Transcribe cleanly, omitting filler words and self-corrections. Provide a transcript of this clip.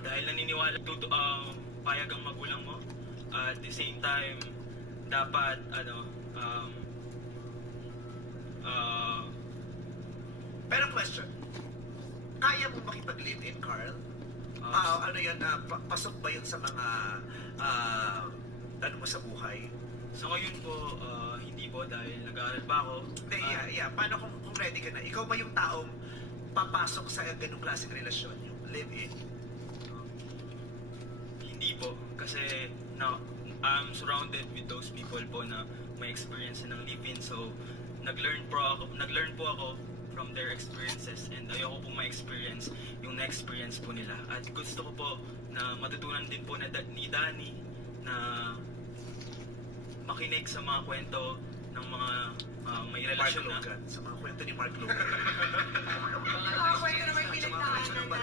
Dahil naniniwala payag ang magulang mo. At the same time, dapat Pero question, kaya mo makipag-live-in, Carl? Ano yan, pasok ba yun sa mga ano mo sa buhay? sa ngayon po, hindi po dahil nag-aaral pa ako. Hindi, yeah. Paano kung ready ka na? Ikaw ba yung taong papasok sa ganung klaseng relasyon, yung live-in? Hindi po. Kasi I'm surrounded with those people po na may experience ng live-in. So, nag-learn po ako from their experiences and ayoko po ma-experience yung na-experience po nila. At gusto ko po na matutunan din po ni Danny na makinig sa mga kwento ng mga may Mark relasyon na Logan, sa mga kwento ni Mark Logan. Mga kwento na may pinagdaanan na.